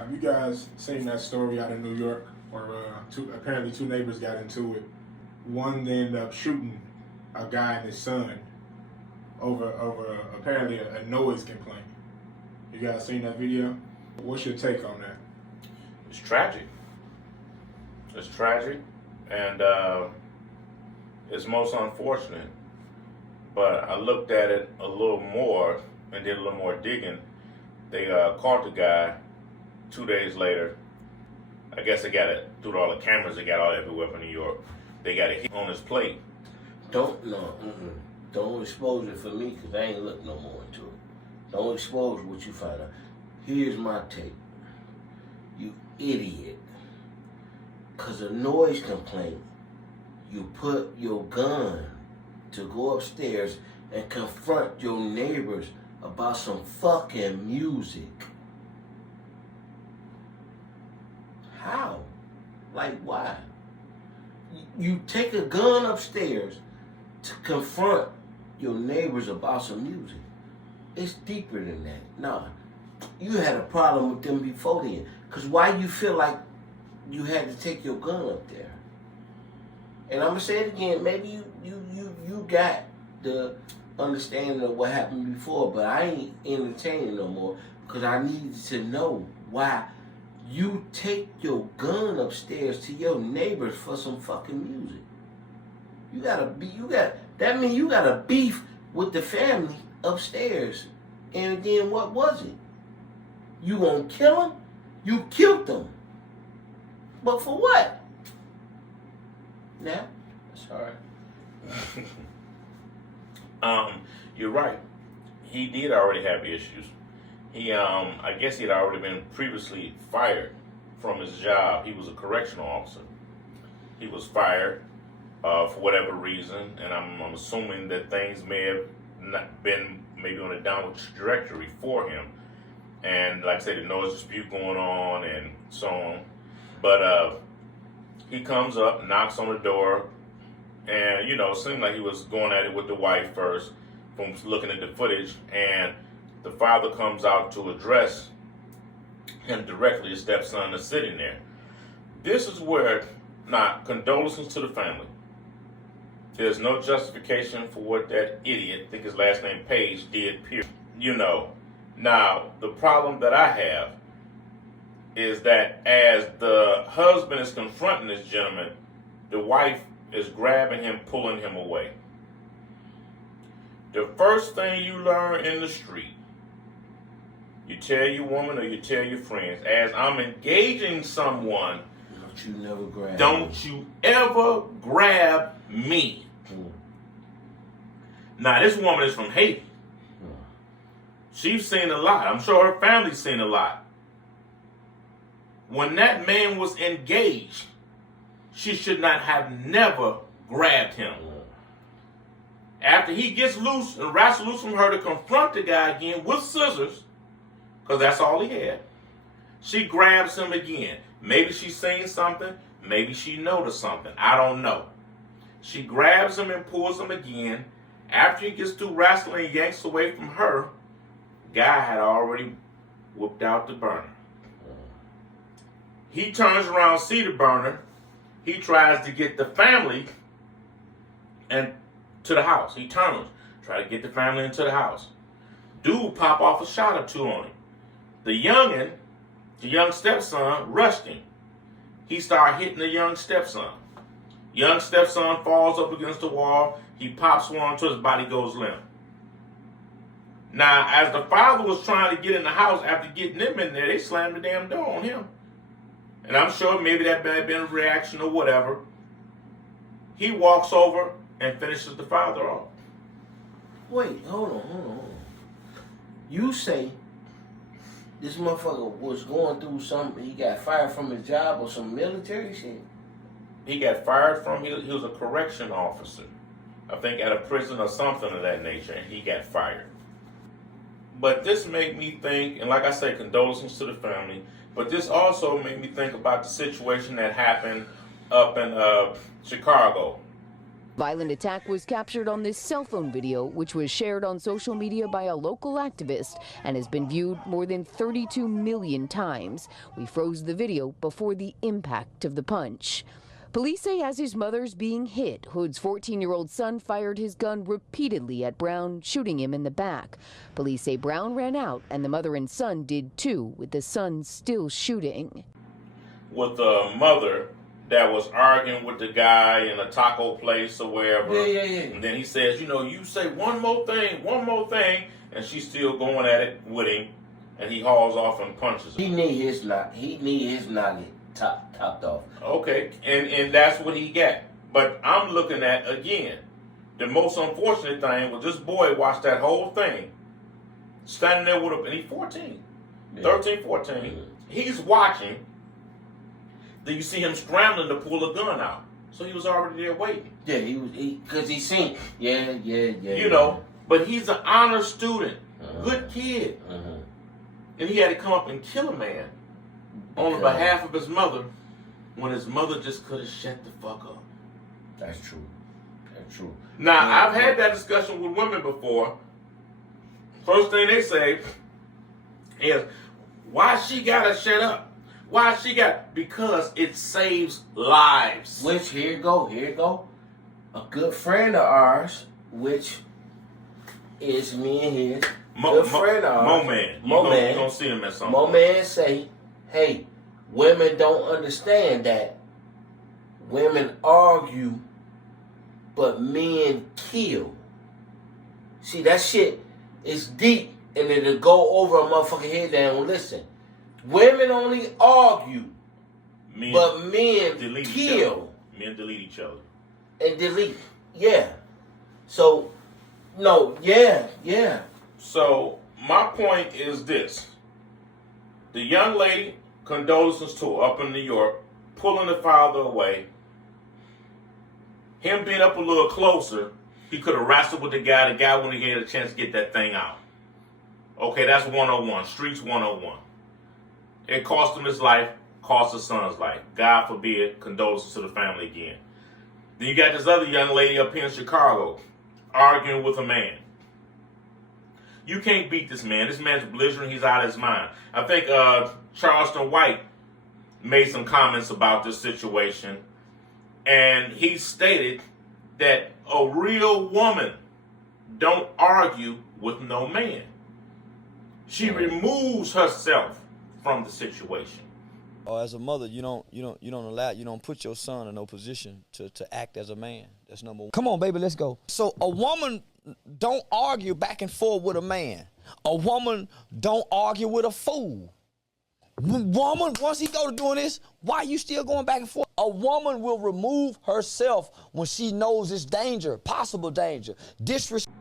Have you guys seen that story out of New York where apparently two neighbors got into it? One ended up shooting a guy and his son over apparently a noise complaint. You guys seen that video? What's your take on that? It's tragic. It's tragic, and it's most unfortunate. But I looked at it a little more and did a little more digging. They caught the guy 2 days later. I guess they got it through all the cameras they got all everywhere from New York. They got it on his plate. Don't expose it for me because I ain't looked no more into it. Don't expose what you find out. Here's my take. You idiot. Because a noise complaint, you put your gun to go upstairs and confront your neighbors about some fucking music. How? Like, why? You take a gun upstairs to confront your neighbors about some music. It's deeper than that. Nah, you had a problem with them before then. Because why you feel like you had to take your gun up there? And I'm going to say it again. Maybe you got the understanding of what happened before, but I ain't entertaining no more because I needed to know why you take your gun upstairs to your neighbors for some fucking music. That means you got a beef with the family upstairs. And then what was it? You gonna kill them? You killed them. But for what? Now, that's all right. You're right. He did already have issues. I guess he had already been previously fired from his job. He was a correctional officer. He was fired for whatever reason, and I'm assuming that things may have not been maybe on a downward trajectory for him. And like I said, the noise dispute going on and so on. But he comes up, knocks on the door, and it seemed like he was going at it with the wife first from looking at the footage, and the father comes out to address him directly. His stepson is sitting there. This is where, condolences to the family. There's no justification for what that idiot, I think his last name Page, did, period. Now, the problem that I have is that as the husband is confronting this gentleman, the wife is grabbing him, pulling him away. The first thing you learn in the street, you tell your woman or you tell your friends, as I'm engaging someone, don't you ever grab me. Now, this woman is from Haiti. She's seen a lot. I'm sure her family's seen a lot. When that man was engaged, she should not have never grabbed him. After he gets loose and wrestles loose from her to confront the guy again with scissors, because that's all he had, she grabs him again. Maybe she's seen something. Maybe she noticed something. I don't know. She grabs him and pulls him again. After he gets through wrestling and yanks away from her, guy had already whipped out the burner. He turns around, see the burner. He tries to get the family and to the house. He turns, try to get the family into the house. Dude pop off a shot or two on him. The young stepson, rushed him. He started hitting the young stepson. Young stepson falls up against the wall. He pops one until his body goes limp. Now, as the father was trying to get in the house after getting them in there, they slammed the damn door on him. And I'm sure maybe that may have been a reaction or whatever. He walks over and finishes the father off. Wait, hold on. You say this motherfucker was going through something, he got fired from his job or some military shit? He got fired from, he was a correction officer. I think at a prison or something of that nature, and he got fired. But this made me think, and like I say, condolences to the family, but this also made me think about the situation that happened up in Chicago. Violent attack was captured on this cell phone video, which was shared on social media by a local activist and has been viewed more than 32 million times. We froze the video before the impact of the punch. Police say as his mother's being hit, Hood's 14-year-old son fired his gun repeatedly at Brown, shooting him in the back. Police say Brown ran out and the mother and son did too, with the son still shooting. With the mother that was arguing with the guy in a taco place or wherever. Yeah. And then he says, you say one more thing, and she's still going at it with him, and he hauls off and punches her. He need his noggin topped off. Okay, and that's what he got. But I'm looking at, again, the most unfortunate thing was this boy watched that whole thing, standing there with and he's 14, 13, 14. Mm-hmm. He's watching. Then you see him scrambling to pull a gun out. So he was already there waiting. Yeah, because he seen. Yeah. But he's an honor student, good kid. Uh-huh. And he had to come up and kill a man on the behalf of his mother when his mother just could have shut the fuck up. That's true. Now, I've had that discussion with women before. First thing they say is, why she gotta shut up? Why she got? Because it saves lives. Which, here you go. A good friend of ours, which is me and his good friend of ours. Mo Man. You're gonna see him at some Mo point. Man say, hey, women don't understand that women argue, but men kill. See, that shit is deep, and it'll go over a motherfucking head that don't listen. Women only argue, but men kill. Men delete each other. And delete. Yeah. So, no, yeah. So, my point is this. The young lady, condolences to her, up in New York, pulling the father away. Him being up a little closer, he could have wrestled with the guy. The guy wouldn't get a chance to get that thing out. Okay, that's 101. Streets 101. It cost him his life, cost his son's life. God forbid, condolences to the family again. Then you got this other young lady up here in Chicago arguing with a man. You can't beat this man. This man's belligerent. He's out of his mind. I think Charleston White made some comments about this situation, and he stated that a real woman don't argue with no man. She removes herself from the situation. Or as a mother, you don't put your son in no position to act as a man. That's number one. Come on, baby, let's go. So a woman don't argue back and forth with a man. A woman don't argue with a fool. Woman, once he go to doing this, why are you still going back and forth? A woman will remove herself when she knows it's danger, possible danger, disrespect.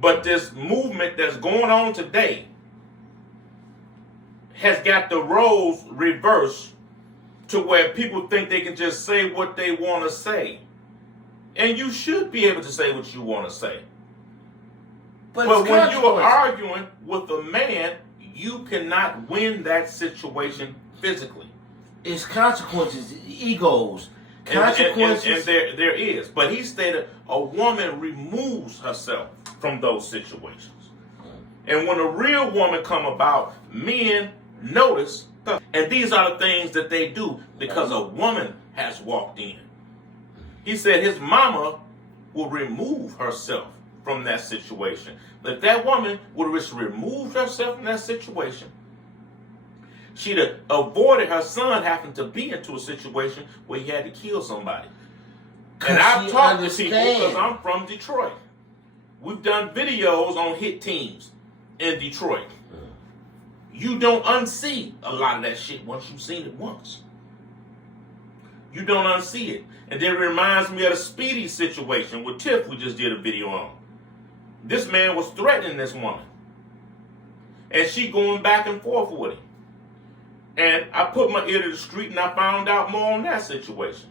But this movement that's going on today has got the roles reversed to where people think they can just say what they want to say. And you should be able to say what you want to say. But when you are arguing with a man, you cannot win that situation physically. It's consequences, egos, consequences. And there is. But he stated a woman removes herself from those situations. And when a real woman come about, men notice, and these are the things that they do because a woman has walked in. He said his mama will remove herself from that situation. But if that woman would have removed herself from that situation, she'd have avoided her son having to be into a situation where he had to kill somebody. And I've talked to people because I'm from Detroit. We've done videos on hit teams in Detroit. You don't unsee a lot of that shit once you've seen it once. You don't unsee it. And then it reminds me of the Speedy situation with Tiff we just did a video on. This man was threatening this woman. And she going back and forth with him. And I put my ear to the street and I found out more on that situation.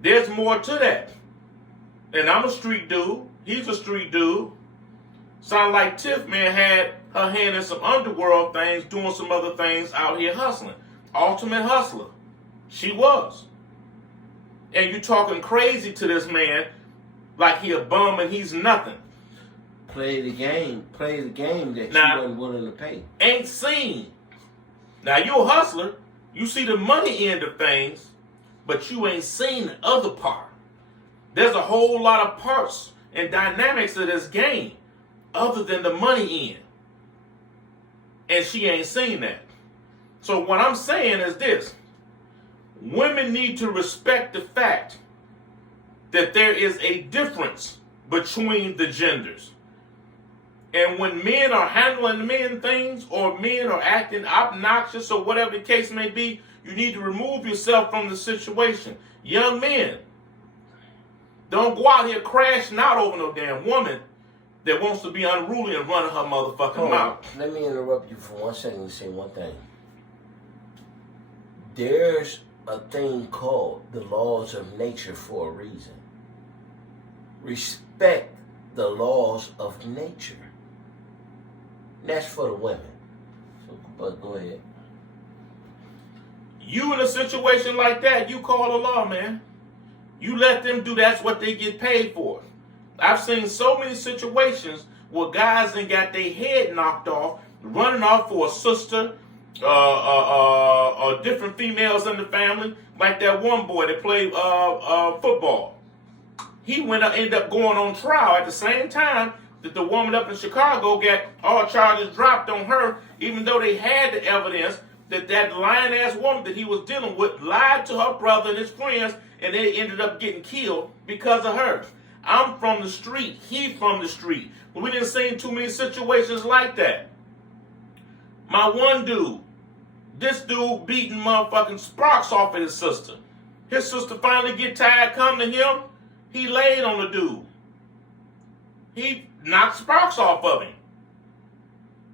There's more to that. And I'm a street dude. He's a street dude. Sound like Tiff, man, had her hand in some underworld things, doing some other things out here hustling. Ultimate hustler. She was. and you talking crazy to this man like he a bum and he's nothing. Play the game that Now, you wasn't willing to pay. Ain't seen. Now you a hustler, you see the money end of things, but you ain't seen the other part. There's a whole lot of parts and dynamics of this game other than the money end. And she ain't seen that. So what I'm saying is this. Women need to respect the fact that there is a difference between the genders. And when men are handling men things or men are acting obnoxious or whatever the case may be, you need to remove yourself from the situation. Young men, don't go out here crashing out over no damn woman that wants to be unruly and running her motherfucking mouth. Let me interrupt you for 1 second and say one thing. There's a thing called the laws of nature for a reason. Respect the laws of nature. That's for the women. So, but go ahead. You in a situation like that, you call the law, man. You let them do that's what they get paid for. I've seen so many situations where guys ain't got their head knocked off, running off for a sister, different females in the family, like that one boy that played football. He ended up going on trial at the same time that the woman up in Chicago got all charges dropped on her, even though they had the evidence that lying-ass woman that he was dealing with lied to her brother and his friends, and they ended up getting killed because of her. I'm from the street. He from the street. But we didn't see too many situations like that. My one dude, this dude beating motherfucking sparks off of his sister. His sister finally get tired, come to him. He laid on the dude. He knocked sparks off of him.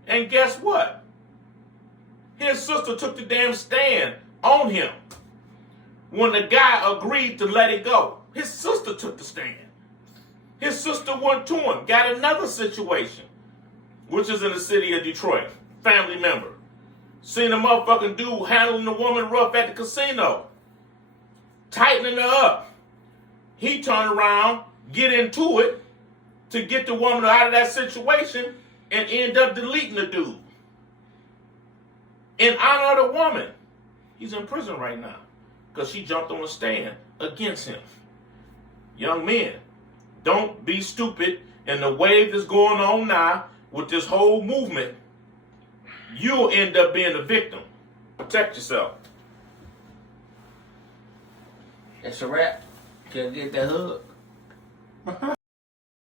And guess what? His sister took the damn stand on him. When the guy agreed to let it go, his sister took the stand. His sister went to him, got another situation, which is in the city of Detroit. Family member. Seen a motherfucking dude handling the woman rough at the casino. Tightening her up. He turned around, get into it, to get the woman out of that situation, and end up deleting the dude. In honor of the woman. He's in prison right now. Because she jumped on a stand against him. Young men, don't be stupid. And the wave that's going on now with this whole movement, you'll end up being the victim. Protect yourself. That's a wrap. Can I get that hug?